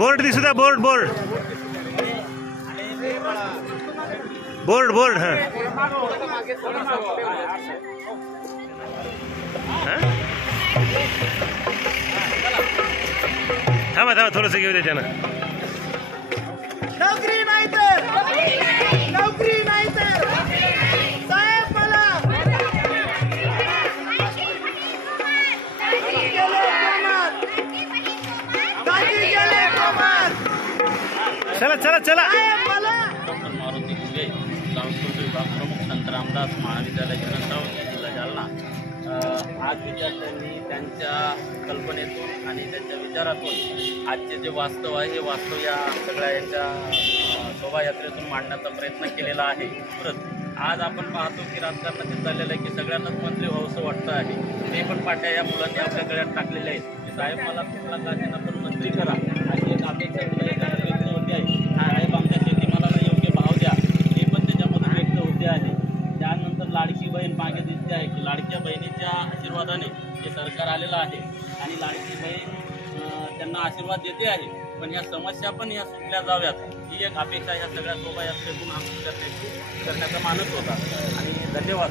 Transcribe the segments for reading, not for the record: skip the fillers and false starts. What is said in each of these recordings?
Board दिसू द्या, board board board board. हां थांबा थांबा थोडंसं घेऊ दे त्यानं. नोकरी नाही तर नोकरी नाही तर साहेब मला चला चला चला. मारुती घुगे, सांस्कृतिक विभाग प्रमुख संत रामदास महाविद्यालय जनसावंगी जिल्हा जालना. आज विद्यार्थ्यांनी त्यांच्या कल्पनेतून आणि त्यांच्या विचारातून आजचे जे वास्तव आहे हे वास्तव या सगळ्या यांच्या शोभायात्रेतून मांडण्याचा प्रयत्न केलेला आहे. परत आज आपण पाहतो की राजकारणात हे चाललेलं आहे की सगळ्यांनाच मंत्री व्हावंसं वाटतं आहे. ते पण पाट्या या मुलांनी आपल्या गळ्यात टाकलेल्या आहेत की साहेब मला कुठला काढण्याला पण मंत्री करा अशी एक अपेक्षा व्यक्त होते आहे. साहेब आमच्या शेतीमालाला योग्य भाव द्या हे पण त्याच्यामध्ये व्यक्त होते आहे. त्यानंतर लाडकी बहीण मागे दिसते आहे की लाडक्या बहिणीच्या आशीर्वादाने हे सरकार आलेलं आहे आणि लाडकी बहीण त्यांना आशीर्वाद देते आहे. पण ह्या समस्या पण या सुटल्या जाव्यात ही एक अपेक्षा या सगळ्या शोभायात्रेतून आम्ही करण्याचा मानस होता. आणि धन्यवाद.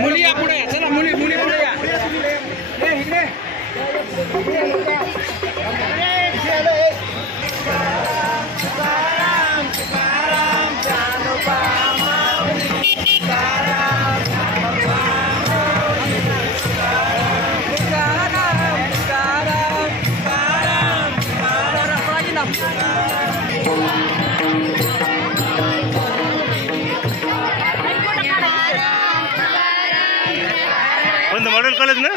मुली या पुढे चला मुली मुली पुढे या इकडे मॉडल कॉलेज ना.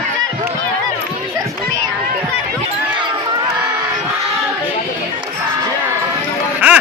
हाँ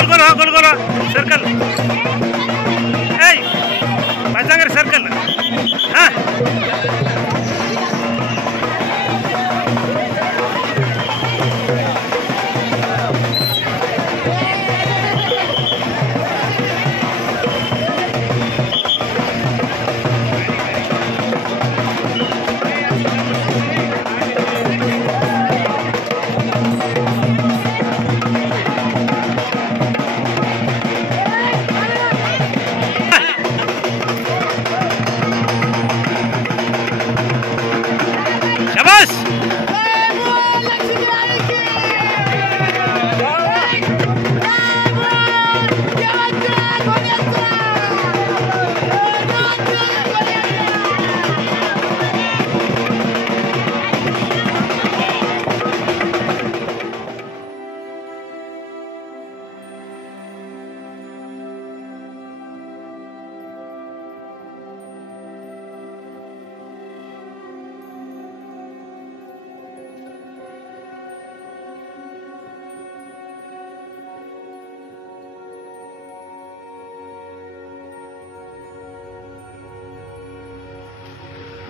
गोल गोल हो गोल गोल हो सर्कल ए पाचांगर सर्कल हाँ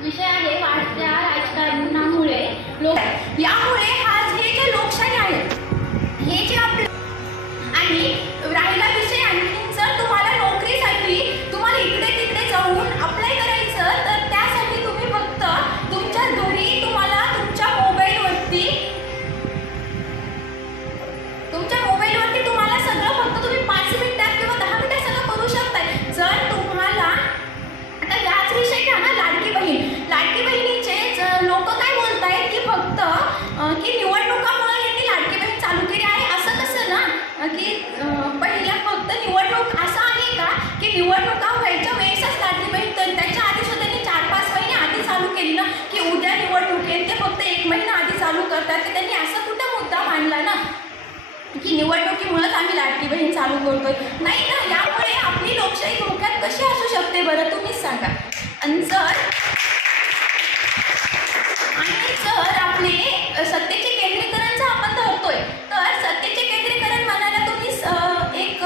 विषय आहे वाढत्या राजकारणामुळे यामुळे हे जे लोकशाही आहे हे जे आपलं आणि राहिला विषय आणखी जर तुम्हाला नोकरीसाठी तुम्हाला इकडे तिकडे जाऊन अप्लाय करायचं तर त्यासाठी तुम्ही फक्त तुमच्या घरी तुम्हाला तुमच्या मोबाईलवरती तुम्हाला सगळं फक्त तुम्ही 5 मिनिटात किंवा 10 मिनिटात सगळं करू शकताय. जर तुम्हाला आता याच विषय घ्या ना लाडकी बहिणीचे लोक काय बोलतायत की फक्त की निवडणुकामुळे यांनी लाडकी बहीण चालू केली आहे. असं कसं ना की पहिल्या फक्त निवडणूक असं आहे का की निवडणुका व्हायच्या वेळेसच लाडकी बहीण तर त्याच्या आधी सुद्धा त्यांनी 4-5 महिने आधी चालू केली ना की उद्या निवडणूक आहे ते फक्त 1 महिना आधी चालू करतात. तर त्यांनी असा कुठं मुद्दा मांडला ना की निवडणुकीमुळेच आम्ही लाडकी बहीण चालू करतोय. नाही ना, यामुळे आपली लोकशाही धोक्यात कशी असू शकते बरं तुम्हीच सांगा. आणि जर आपले सत्तेचे केंद्रीकरणचं आपण धरतोय तर सत्तेचे केंद्रीकरण म्हणायला तुम्ही एक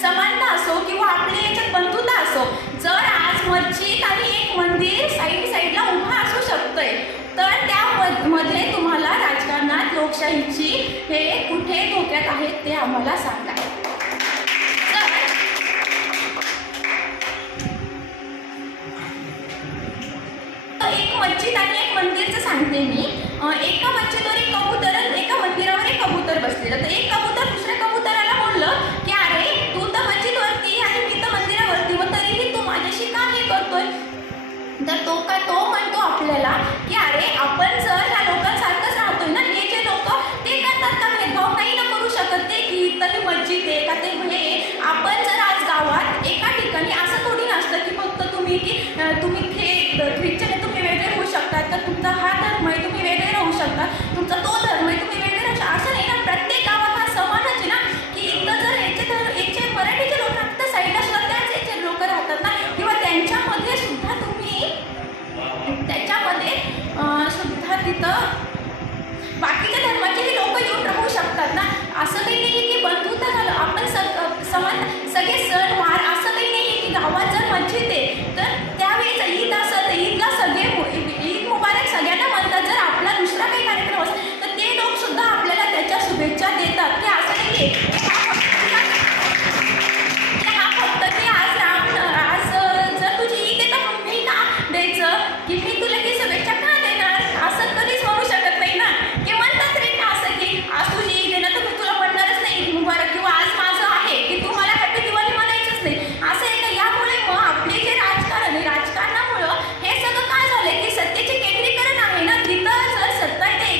समानता असो किंवा आपले याच्यात बंधुता असो. जर आज मस्जिद आणि एक मंदिर साईडला उभा असू शकतंय तर त्यामध्ये तुम्हाला राजकारणात लोकशाहीची हे कुठे धोक्यात आहेत ते आम्हाला सांगा. एक मस्जिद आणि एक मंदिरचं सांगते मी. एका मस्जिदवर एक कबूतर एका मंदिरावर एक कबूतर बसलेलं. तर एक कबूतर दुसऱ्या कबूतराला बोललं की अरे तू तर मस्जिदवरती आणि मी तर मंदिरावरती मग तरीही तू माझ्याशी का हे करतोय. तर तो म्हणतो आपल्याला की अरे आपण जर ह्या लोकांसारखंच राहतोय ना हे जे लोक ते करतात का भेदभाव नाही ना करू शकत ते की तरी मस्जिद आहे का ते हे आपण जर आज गावात एका ठिकाणी असं थोडी नसतं की फक्त तुम्ही ख्रिश्चन तुम्ही वेगळे होऊ शकतात तर तुमचा हा धर्म आहे तुम्ही वेगळे राहू शकता तुमचा तो धर्म आहे तुम्ही वेगळे राहू शकता असं नाही ना. प्रत्येक गावात हा समानच आहे ना की इथं जर याचे मराठीचे लोक राहतात तर साईडला सुद्धा त्याच याचे लोक राहतात ना किंवा त्यांच्यामध्ये सुद्धा तुम्ही सुद्धा तिथं बाकीच्या धर्माचेही लोक येऊन राहू शकतात ना. असं काही नाही की बंधुता झालं आपण सगळे सण वार असं काही नाही की गावात जर मस्जिद आहे तर त्यावेळेस ईद असं तर ईदला सगळे ईद मुबारक सगळ्यांना म्हणतात. जर आपला दुसरा काही कार्यक्रम असेल तर ते लोक सुद्धा आपल्याला त्याच्या शुभेच्छा देतात. ते असं नाही हा फक्त ते आज जर तुझी ईद आहे तर मी का द्यायचं की मी तुला ती शुभेच्छा का देणार असं कधीच म्हणू शकत नाही ना. की म्हणतात रे ना असं की आज तुझी ईद आहे ना तर मी तुला म्हणणारच नाही ईद मुबारक किंवा आज माझं आहे की तू मला हॅपी दिवाळी म्हणायचंच नाही असं आहे का. यामुळे मग आपले जे राजकारण आहे राजकारणामुळं हे सगळं काय झालंय की सत्तेचे केंद्रीकरण आहे ना तिथं जर सत्ता आहे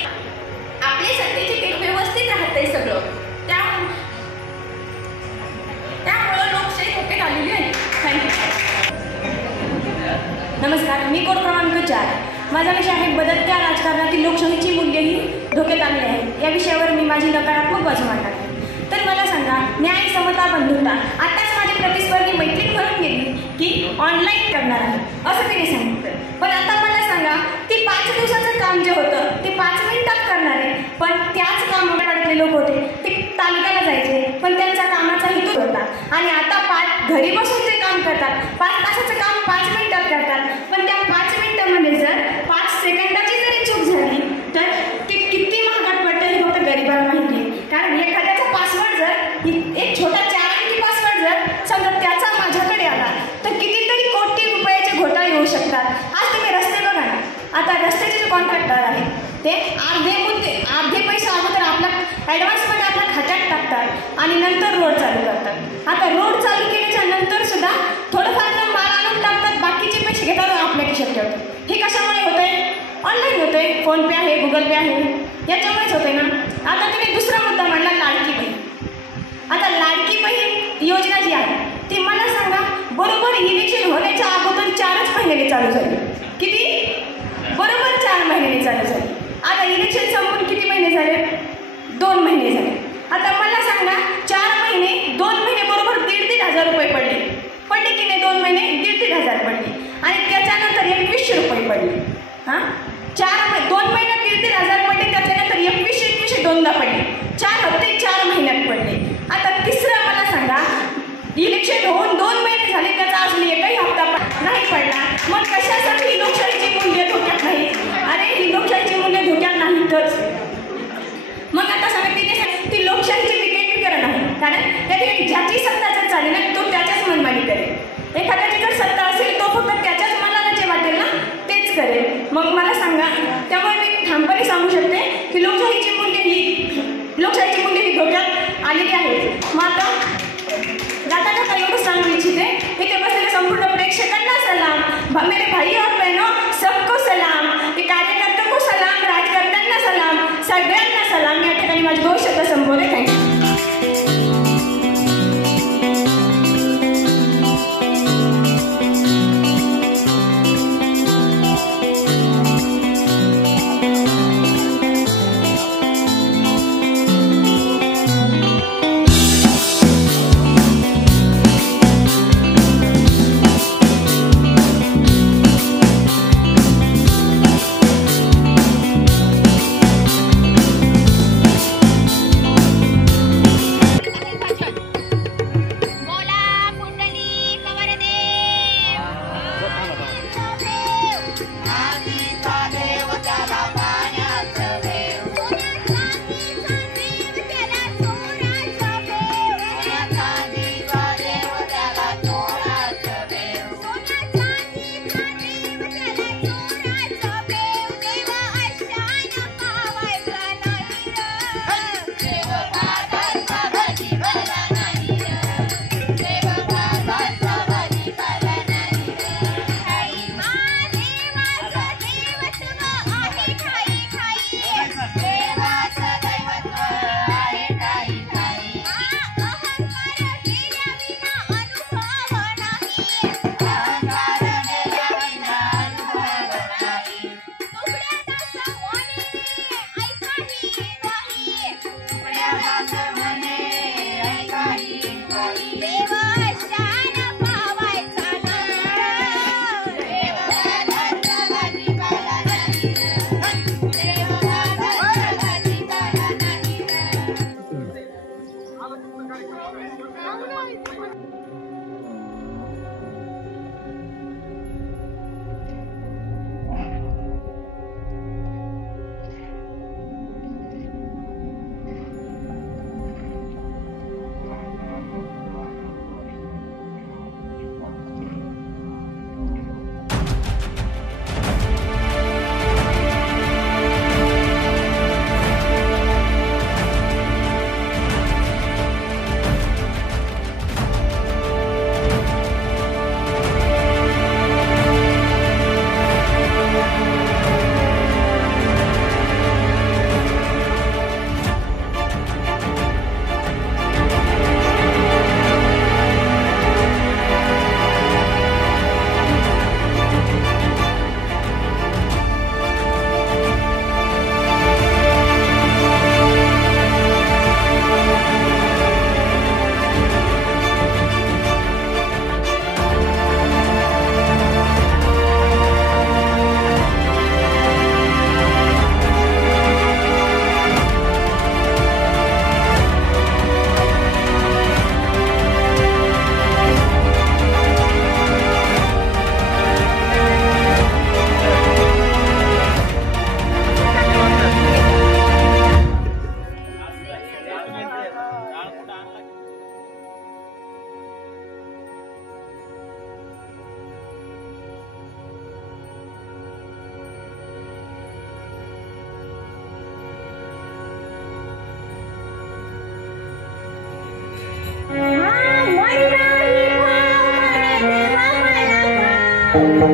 आपले सत्तेचे व्यवस्थित राहतंय सगळं त्यामुळं लोकशाही धोक्यात आलेली आहे. थँक्यू. नमस्कार, मी कोड क्रमांक 4. माझा विषय आहे बदलत्या राजकारणातील लोकशाहीची मूल्यही धोक्यात आली आहेत. या विषयावर मी माझी नकारात्मक बाजू मांडणार आहे. तर मला सांगा, न्याय समता बंधुता आताच माझी प्रतिस्पर्धी मैत्रीण करून गेली की ऑनलाईन करणार आहे असं तिने सांगितलं. पण आता मला सांगा ती 5 दिवसाचं काम जे होतं ते 5 मिनिटात करणार आहे. पण त्याच कामात अडकले लोक होते ते तालुक्याला जायचे पण त्यांचं करतात आणि आता घरी बसून जे काम करतात 5 तासाचं काम 5 मिनिटात करतात, पण त्या 5 मिनिटामध्ये जर 5 सेकंदाची जरी चूक झाली तर ते किती महागात पडतं हे फक्त गरिबाला माहिती आहे. कारण एखाद्याचा पासवर्ड जर एक छोटा 4 अंकी पासवर्ड जर समजा त्याचा माझ्याकडे आला तर कितीतरी कोटी रुपयाचे घोटाळे होऊ शकतात. आज तुम्ही रस्ते बघा ना, आता रस्त्याचे जे कॉन्ट्रॅक्टर आहेत ते अर्धे पैसे अगोदर आपला ॲडव्हान्समध्ये आपल्या खात्यात टाकतात आणि नंतर रोड चालू करतात. आता रोड चालू केल्याच्या नंतर सुद्धा थोडंफार माल आणून टाकतात, बाकीचे पैसे घेतात आपल्या खिशात ठेवतात. हे कशामुळे होतं आहे? ऑनलाईन होतं आहे, फोनपे आहे, गुगल पे आहे, याच्यामुळेच होतं आहे ना. आता तुम्ही दुसरा मुद्दा म्हणला लाडकी बहीण. आता लाडकी बहीण योजना जी आहे ती मला सांगा, बरोबर इलेक्शन होण्याच्या अगोदर 4च महिन्याने चालू झाली. किती? बरोबर 4 महिन्याने चालू झाली. आता इलेक्शन संपून किती महिने झाले? 2 महिने झाले. आता मला सांगा 4 महिने 2 महिने बरोबर 1,500 रुपये पडले की नाही? 2 महिने 1,500 पडले आणि त्याच्यानंतर 2100 रुपये पडले. हां, 2 महिन्यात 1,500 पडले, त्याच्यानंतर 2100 दोनदा पडले. 4 हप्ते 4 महिन्यात पडले. आता तिसरं मला सांगा, इलेक्शन होऊन 2 महिने झाले, त्याचा अजून एकही हप्ता नाही पडला. मग कशासाठी ही लोकशाहीची मूल्य धोक्यात नाही? अरे ही लोकशाहीची मूल्य धोक्यात नाहीतच. मग आता सांगते ती लोकशाहीची विकेंद्रीकरण आहे. कारण त्या ठिकाणी ज्याची सत्ता जर चालेल ना तो त्याच्याच मनमानी करेल. एखाद्याची जर सत्ता असेल तो फक्त त्याच्याच मनाला जे वाटेल ना तेच करेल. मग मला सांगा, त्यामुळे मी ठामपणे सांगू शकते की लोकशाहीची मूल्य ही धोक्यात आलेली आहेत. मग आता जाता एवढं सांगू इच्छिते, इथे बसलेल्या संपूर्ण प्रेक्षकांना सलाम, मेरे भाई और बहनों सबको सलाम, कार्यकर्त्यां को सलाम, राजकर्त्यांना सलाम, सगळ्यांना सलाम. या ठिकाणी माझे 2 शब्द संबोधले. थँक्यू. देवा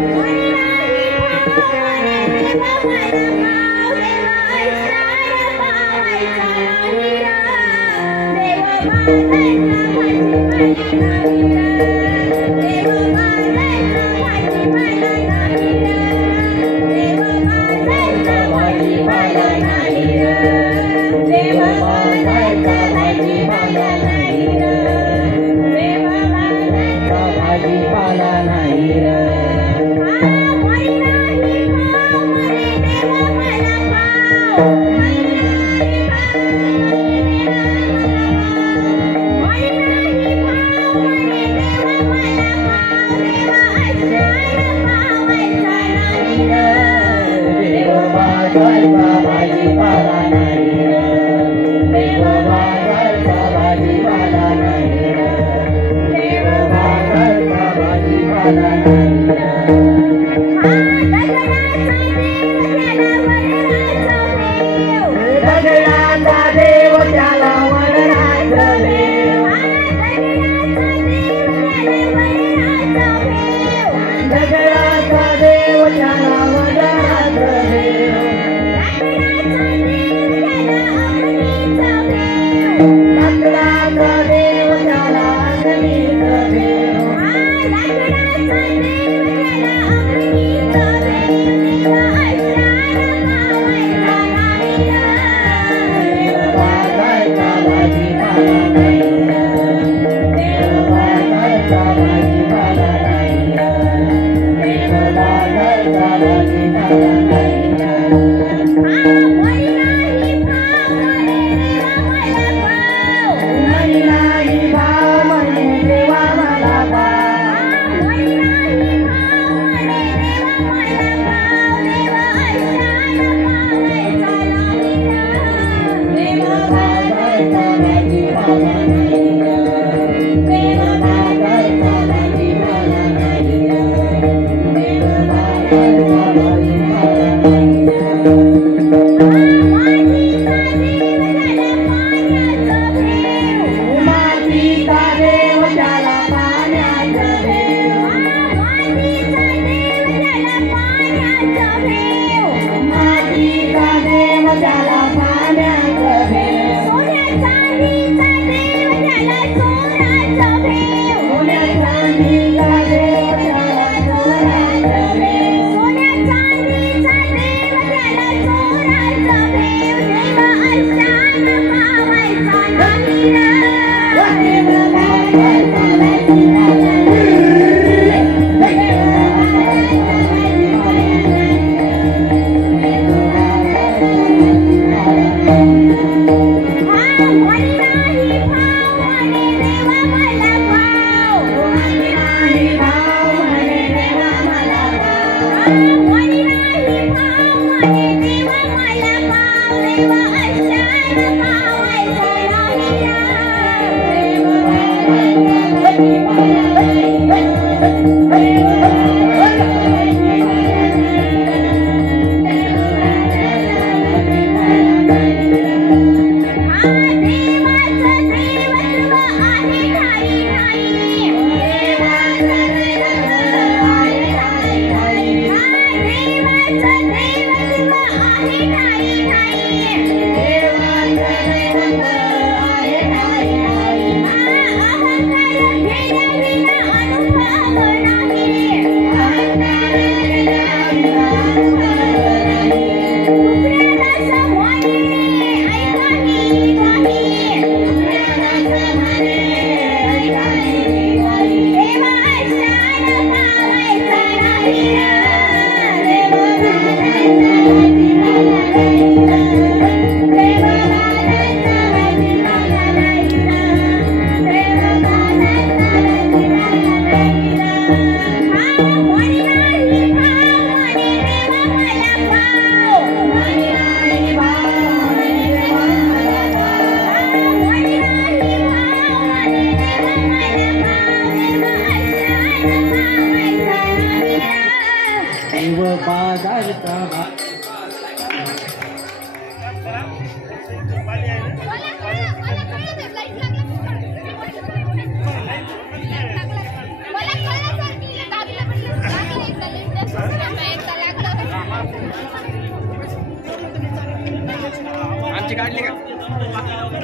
ठीक आहे.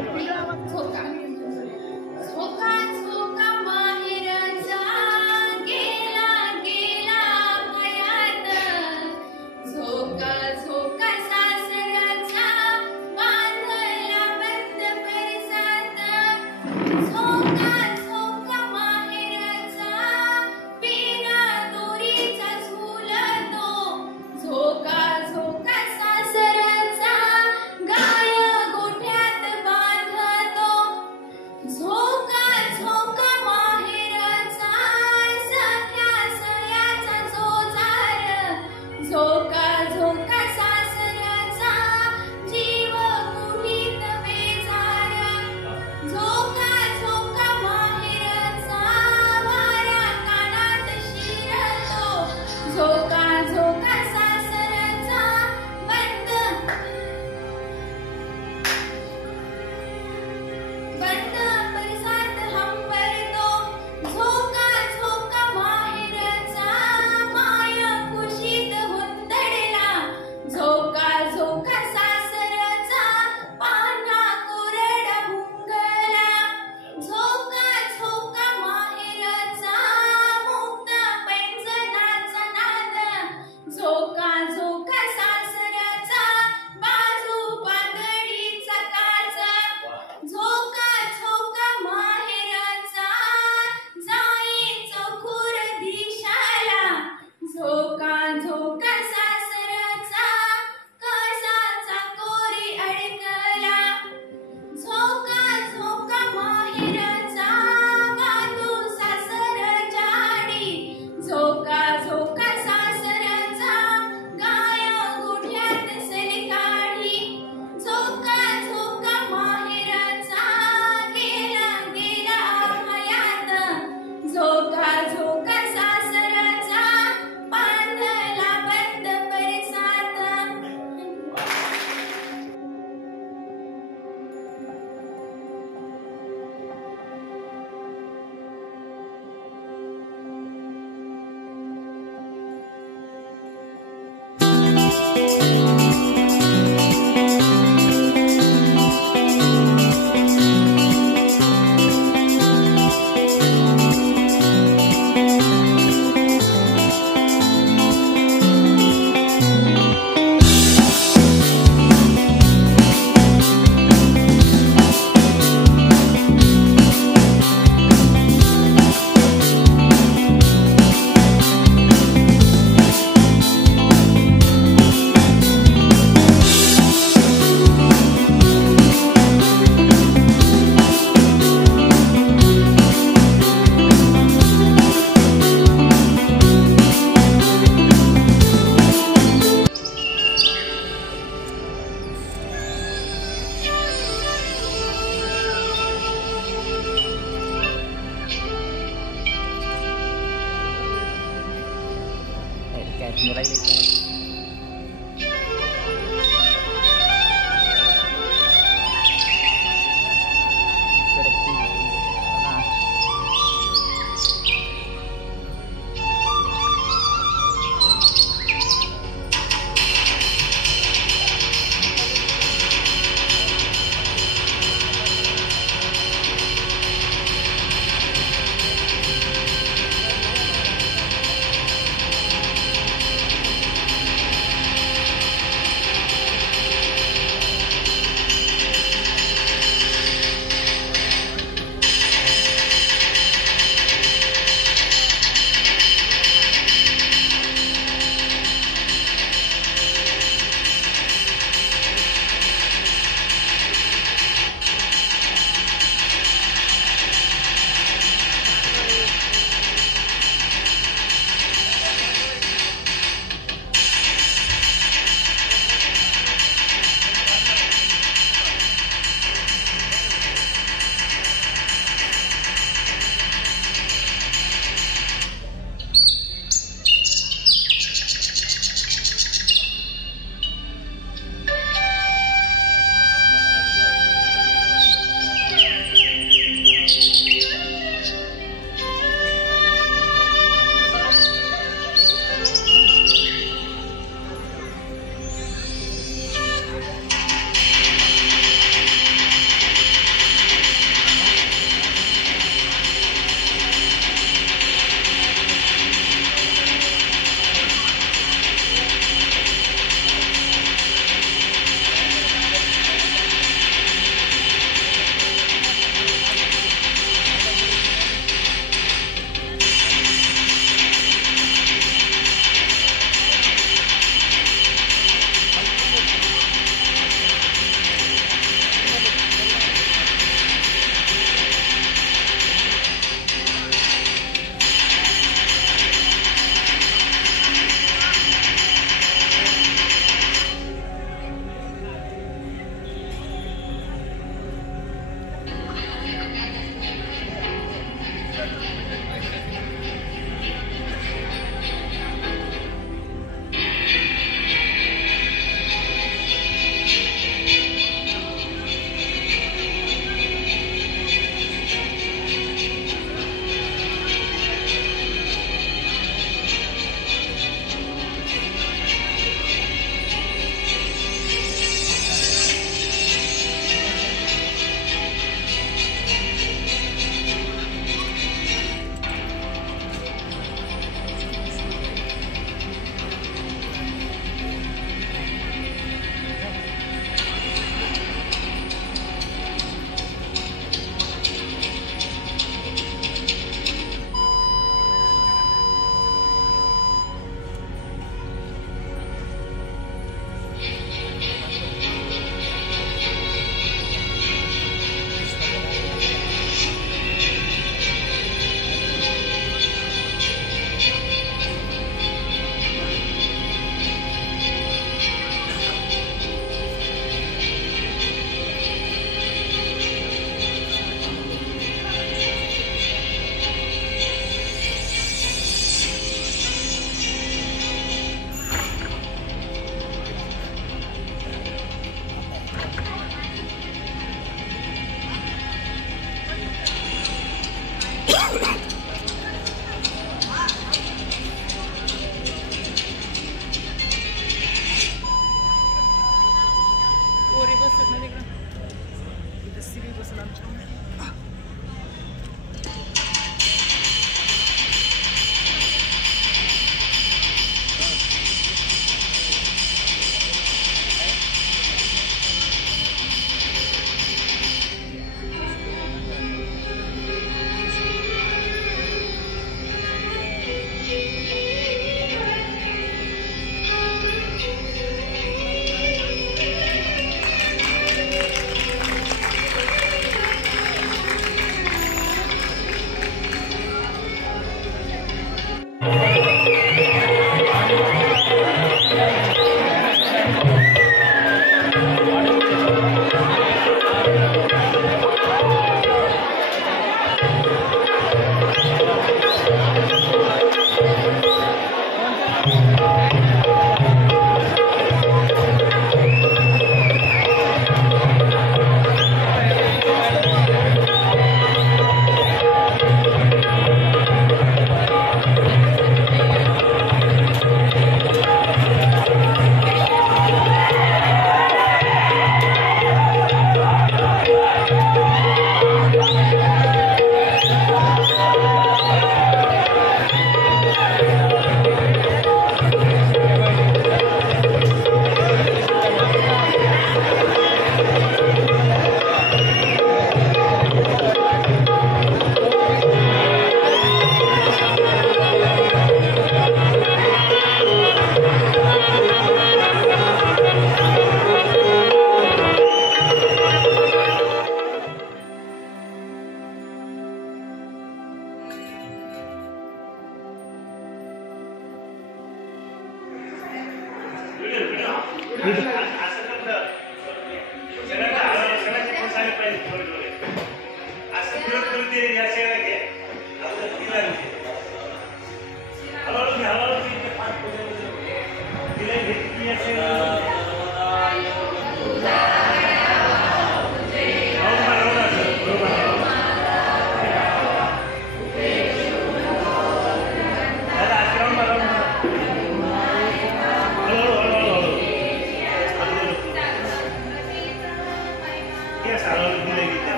झोका झोका झोका माहेरचा गेला गेला मयात झोका झोका सासरचा बांधला बंद परसात झोका झोका माहेरचा बिना दोरीचा झुलतो झोका झोका सासरचा गाय गोठ्यात बांधतो झोका झोका माहेरचा सख्या सयाचा जोजार झोका झोका सासरचा जीव कुठीत बेजार झोका झोका माहेरचा वारा कानात शिरतो झोका झोका सासरचा बंद परसात हंबरतो झोका झोका माहेरचा माय कुशीत हुंदडला झोका झोका सासरचा पाना कोरडा भुंगला झोका झोका माहेरचा मुक्त पैंजनाचा नाद झोका झोका सासरचा बाजू पातळीचा काच झोका झोका माहेरचा जाईचा खुर दिशाला झोका झोका सासरचा कसाचा कोरी अडकला झोका झोका माहेरचा वादू सासर जाडी झोका झोका सासरचा गाय गुढ्यात सलकाढी झोका झोका माहेरचा गेला गेला भयात झोका झोका सासरचा बांधला बंद परसात सिरी बसेल आमच्या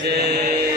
जय